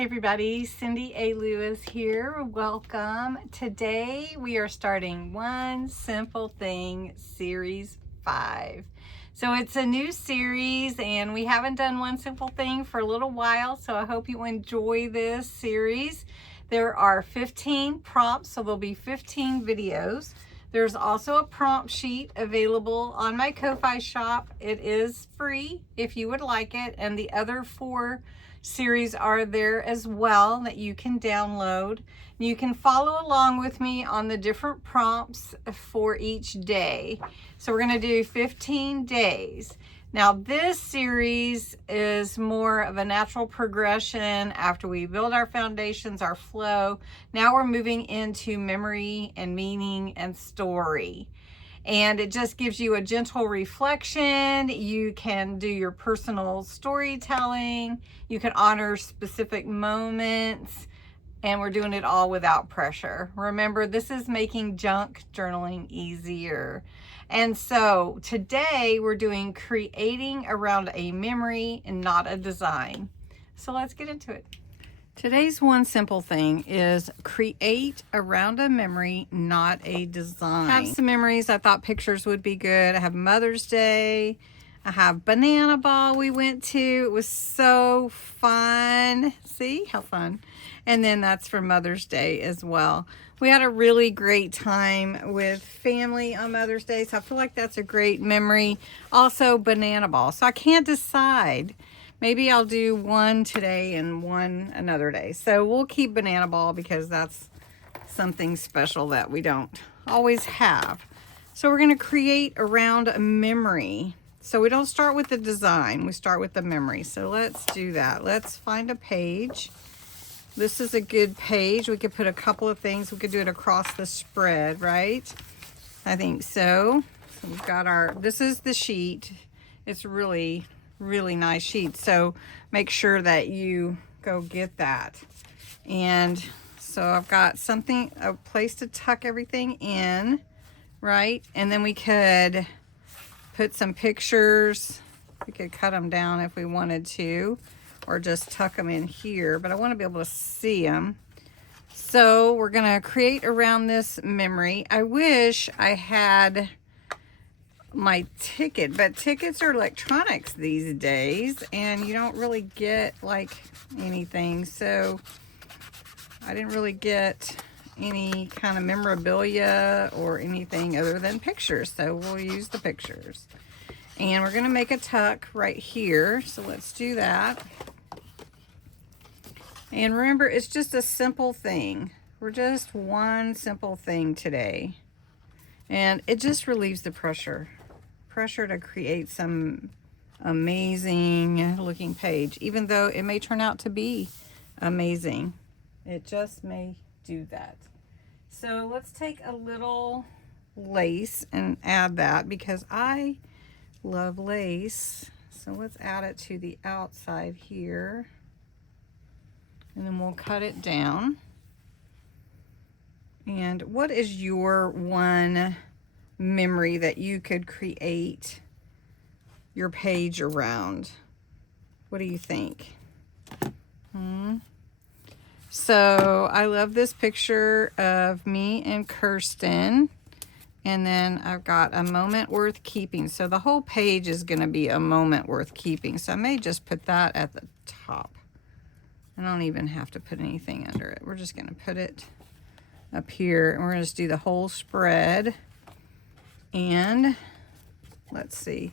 Hey everybody, Cindy A. Lewis here. Welcome. Today we are starting One Simple Thing Series 5. So it's a new series and we haven't done One Simple Thing for a little while, so I hope you enjoy this series. There are 15 prompts, so there'll be 15 videos. There's also a prompt sheet available on my Ko-Fi shop. It is free if you would like it, and the other 4 series are there as well that you can download. You can follow along with me on the different prompts for each day. So we're going to do 15 days. Now this series is more of a natural progression after we build our foundations, our flow. Now we're moving into memory and meaning and story. And it just gives you a gentle reflection. You can do your personal storytelling. You can honor specific moments. And we're doing it all without pressure. Remember, this is making junk journaling easier. And so today we're doing creating around a memory and not a design. So let's get into it. Today's one simple thing is create around a memory, not a design. I have some memories. I thought pictures would be good. I have Mother's Day. I have Banana Ball we went to. It was so fun. See how fun. And then that's for Mother's Day as well. We had a really great time with family on Mother's Day, so I feel like that's a great memory. Also Banana Ball. So I can't decide. Maybe I'll do one today and one another day. So we'll keep Banana Ball because that's something special that we don't always have. So we're going to create around a memory. So we don't start with the design, we start with the memory. So let's do that. Let's find a page. This is a good page. We could put a couple of things. We could do it across the spread, right? I think so. So we've got our, this is the sheet. It's really nice sheet. So make sure that you go get that. And so I've got something, a place to tuck everything in, right? And then we could put some pictures. We could cut them down if we wanted to, or just tuck them in here, but I want to be able to see them. So we're going to create around this memory. I wish I had my ticket, but tickets are electronics these days and you don't really get like anything. So I didn't really get any kind of memorabilia or anything other than pictures. So we'll use the pictures. And we're going to make a tuck right here. So let's do that. And remember, it's just a simple thing. We're just one simple thing today. And it just relieves the pressure to create some amazing looking page, even though it may turn out to be amazing. It just may do that. So let's take a little lace and add that because I love lace. So let's add it to the outside here. And then we'll cut it down. And what is your one memory that you could create your page around? What do you think? So I love this picture of me and Kirsten. And then I've got a moment worth keeping. So the whole page is going to be a moment worth keeping. So I may just put that at the top. I don't even have to put anything under it. We're just going to put it up here. And we're going to just do the whole spread. And let's see.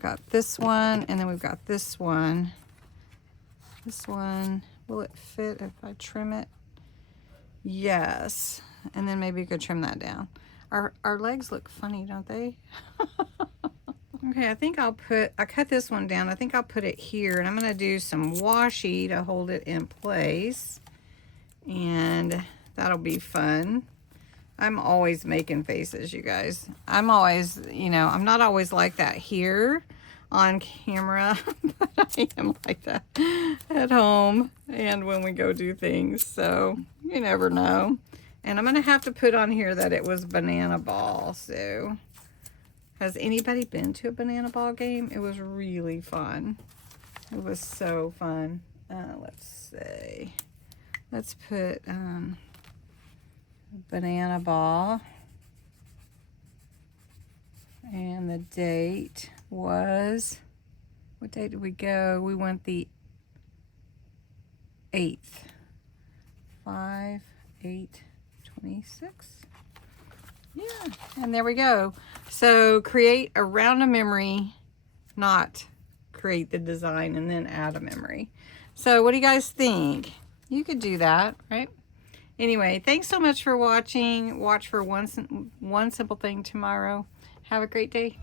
Got this one. And then we've got this one. This one. Will it fit if I trim it? Yes. And then maybe you could trim that down. Our legs look funny, don't they? Okay, I think I cut this one down. I think I'll put it here, and I'm going to do some washi to hold it in place. And that'll be fun. I'm always making faces, you guys. I'm always, I'm not always like that here on camera, but I am like that at home and when we go do things. So you never know. And I'm going to have to put on here that it was Banana Ball. So has anybody been to a Banana Ball game? It was really fun. It was so fun. let's see. Let's put banana ball. And the date was, what date did we go? We went the 8th. 5/8/26. Yeah, and there we go. So create around a memory, not create the design and then add a memory. So what do you guys think? You could do that, right? Anyway, thanks so much for watching. Watch for one simple thing tomorrow. Have a great day.